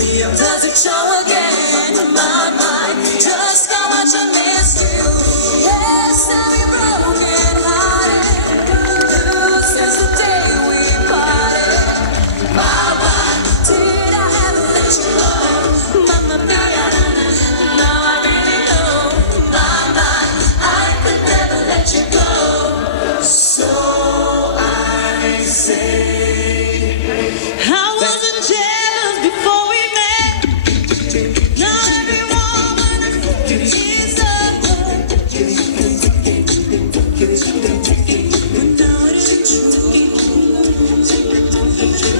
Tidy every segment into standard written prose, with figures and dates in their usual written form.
Does it show again in my mind just how much I miss you? Yes, I'll be broken hearted blue since the day we parted. Why did I have to let you go? Mamma mia, now I really know. I could never let you go. So I say, I wasn't jealous before we met. Now every woman is a girl. But now it isn't true.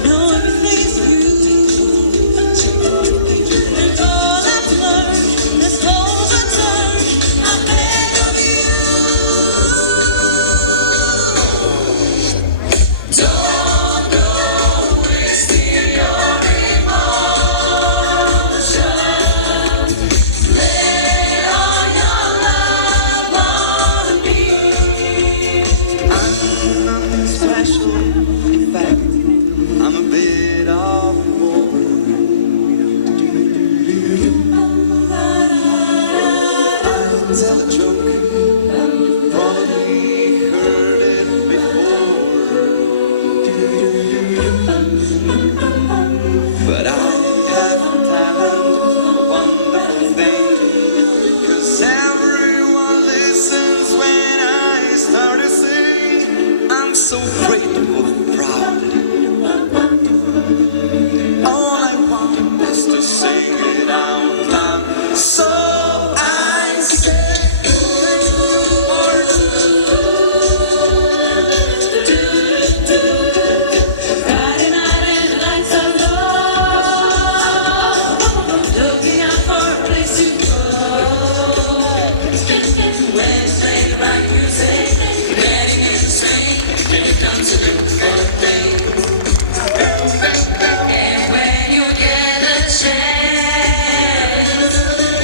Now everything's you. And all I've learned is overturned. I beg of you. Don't go wasting your emotion. Lay all your love on me. I'm nothing special. In fact, I'm a bit of a bore. I'll tell a joke. You've probably heard it before. But I have talent, a wonderful thing. 'Cause everyone listens when I start to sing. I'm so grateful and proud. All I want is to sing it out loud. So I say, Friday night and the lights are low. Looking out for a place to go. When it's played like music, getting in the swing, and it comes to the thing. And when you get a chance,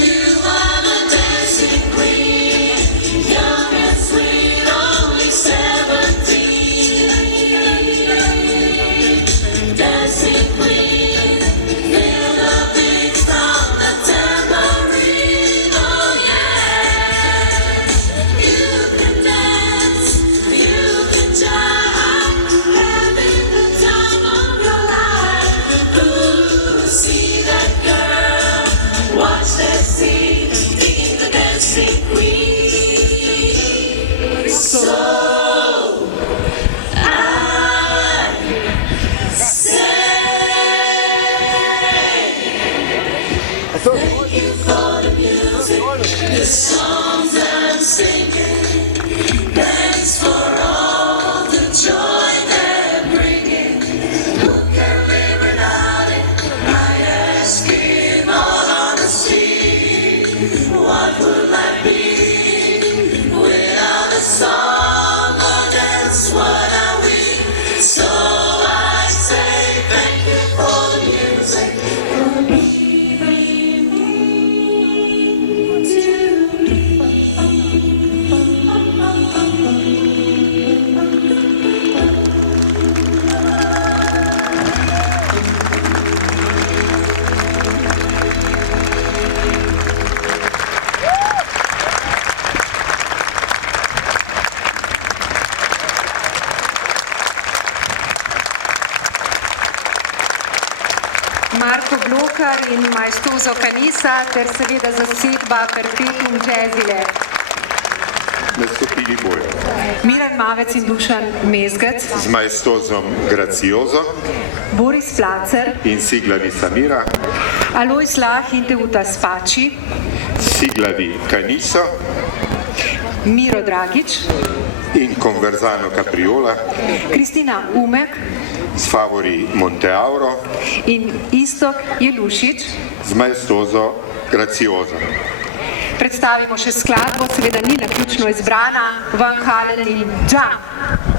you are the dancing queen, young and sweet, only 17. Dancing queen, feel the beat from the tambourine. Oh yeah, you can dance, you can jive, having the time of your life. Ooh, see that girl, watch that scene, being the dancing queen. So I say thank you for the music, the songs I'm singing. Thanks for all the joy they're bringing. Who can live without it? I ask in all honesty. What would life be without a song? Oh, that's what I need. So I say thank you for the music, for leaving me to me. Marko Blokar in Maestoso Canisa ter seveda zasedba Perpetuum Jazzile. Nastopili bojo Miran Mavec in Dušan Mezgec, z Maestozom Graciozo Boris Placer, in Siglavi Samira, Alojz Lah in Teuta Spači, Siglavi Caniso Miro Dragič, in Conversano Capriola Kristina Umek z Favori Monteauro in Istok Jelušič. z Maestozo Graciozo. Predstavimo še skladbo, seveda ni naključno izbrana, Van Halen in Jump.